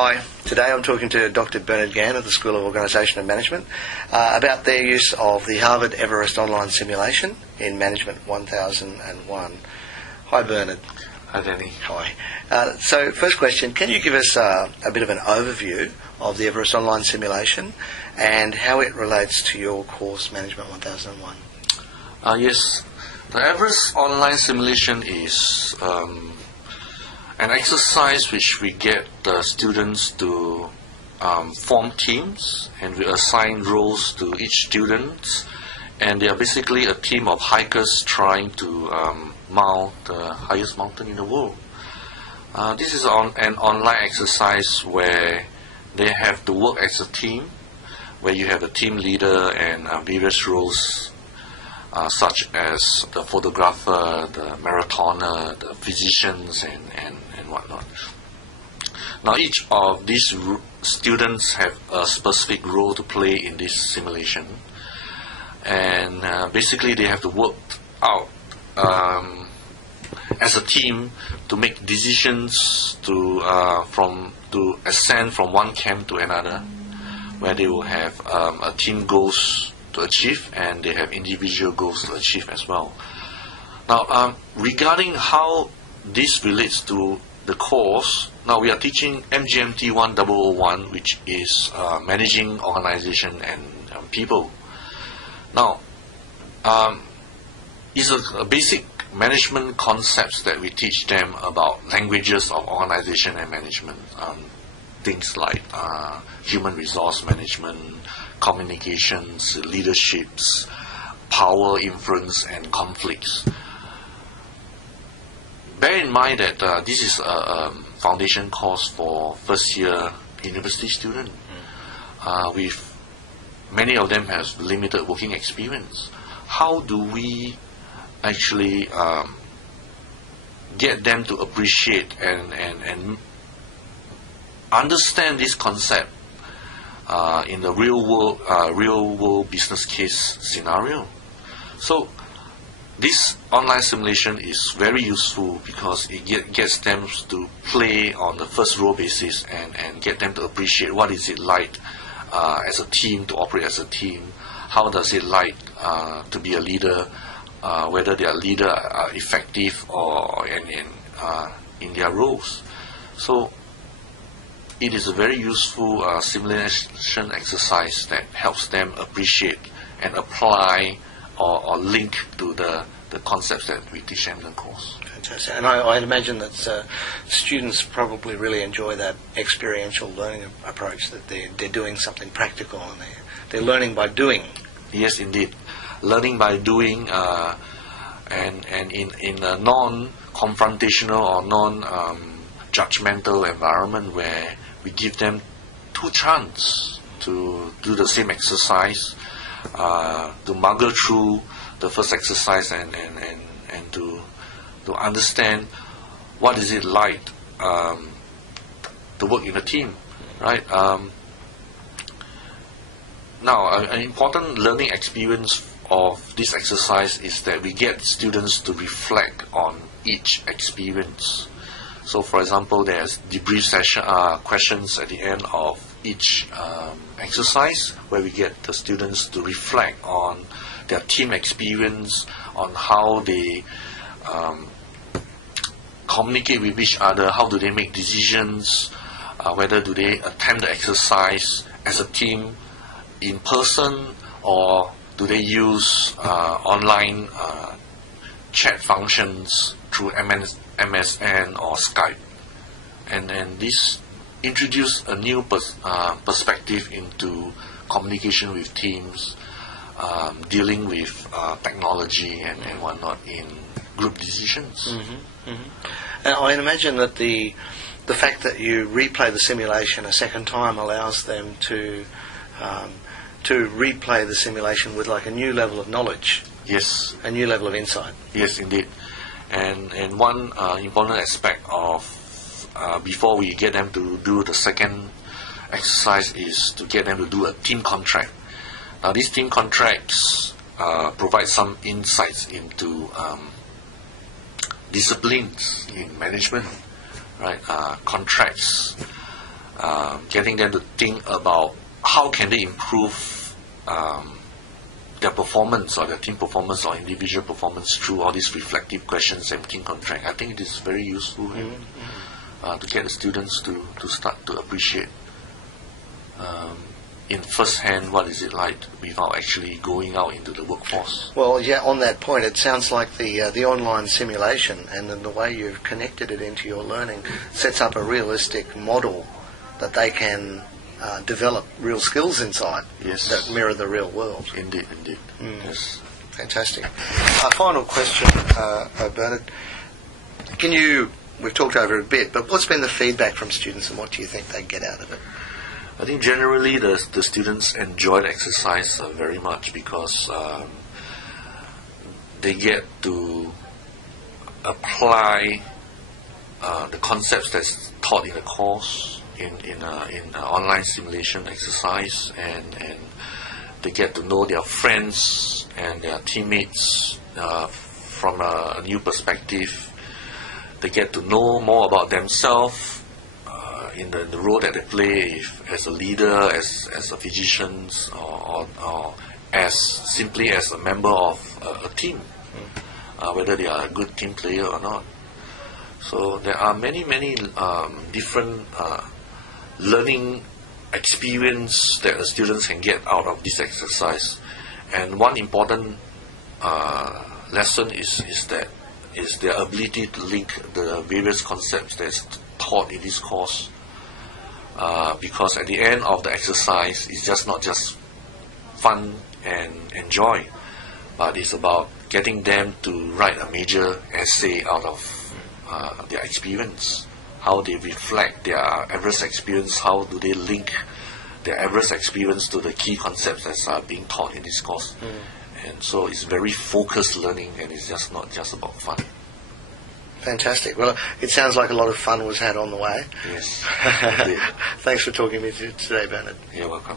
Hi, today I'm talking to Dr. Bernard Gann of the School of Organisation and Management about their use of the Harvard Everest online simulation in Management 1001. Hi Bernard. Hi Danny. Hi. So first question, can you give us a bit of an overview of the Everest online simulation and how it relates to your course Management 1001? Yes, the Everest online simulation is an exercise which we get the students to form teams, and we assign roles to each student, and they are basically a team of hikers trying to mount the highest mountain in the world. This is an online exercise where they have to work as a team, where you have a team leader and various roles such as the photographer, the marathoner, the physicians, and whatnot. Now each of these students have a specific role to play in this simulation, and basically they have to work out as a team to make decisions to ascend from one camp to another, where they will have a team goals to achieve, and they have individual goals to achieve as well. Now, regarding how this relates to the course, now we are teaching MGMT1001, which is managing organization and people. Now, it's a basic management concepts that we teach them about languages of organization and management. Things like human resource management, communications, leaderships, power, influence, and conflicts. Bear in mind that this is a foundation course for first year university students. With many of them have limited working experience. How do we actually get them to appreciate and understand this concept in the real world business case scenario? So this online simulation is very useful because it gets them to play on the first row basis and get them to appreciate what is it like as a team, to operate as a team. How does it like to be a leader, whether their leader are effective or in their roles. So it is a very useful simulation exercise that helps them appreciate and apply or link to the concepts that we teach them in the course. Fantastic. And I'd imagine that students probably really enjoy that experiential learning approach, that they're doing something practical and they're learning by doing. Yes, indeed. Learning by doing, and in a non-confrontational or non-judgmental environment where we give them two chances to do the same exercise, to muddle through the first exercise and to understand what is it like to work in a team, right? Now, an important learning experience of this exercise is that we get students to reflect on each experience. So, for example, there's debrief session questions at the end of each exercise, where we get the students to reflect on their team experience, on how they communicate with each other, how do they make decisions, whether do they attempt the exercise as a team in person, or do they use online chat functions through MSN or Skype. And this introduce a new perspective into communication with teams, dealing with technology and whatnot in group decisions. Mm-hmm. Mm-hmm. And I imagine that the fact that you replay the simulation a second time allows them to replay the simulation with like a new level of knowledge. Yes. A new level of insight. Yes, indeed. And one important aspect of before we get them to do the second exercise is to get them to do a team contract. Now, these team contracts provide some insights into disciplines in management, right? Contracts getting them to think about how can they improve their performance or their team performance or individual performance through all these reflective questions and team contract. I think it is very useful to get the students to start to appreciate in first hand what is it like without actually going out into the workforce. Well, yeah, on that point, it sounds like the online simulation and the way you've connected it into your learning sets up a realistic model that they can develop real skills inside that mirror the real world. Indeed. Yes. Fantastic. Final question, Bernard. We've talked over it a bit, but what's been the feedback from students and what do you think they get out of it? I think generally the students enjoy the exercise very much because they get to apply the concepts that's taught in the course in online simulation exercise, and they get to know their friends and their teammates from a new perspective. They get to know more about themselves in the role that they play as a leader, as a physician, or as simply as a member of a team, whether they are a good team player or not. So there are many different learning experience that the students can get out of this exercise. And one important lesson is their ability to link the various concepts that's taught in this course. Because at the end of the exercise, it's just not just fun and enjoy, but it's about getting them to write a major essay out of their experience, how they reflect their Everest experience, how do they link their Everest experience to the key concepts that are being taught in this course. And so it's very focused learning, and it's just not just about fun. Fantastic. Well, it sounds like a lot of fun was had on the way. Yes. Thanks for talking to me today, Bernard. You're welcome.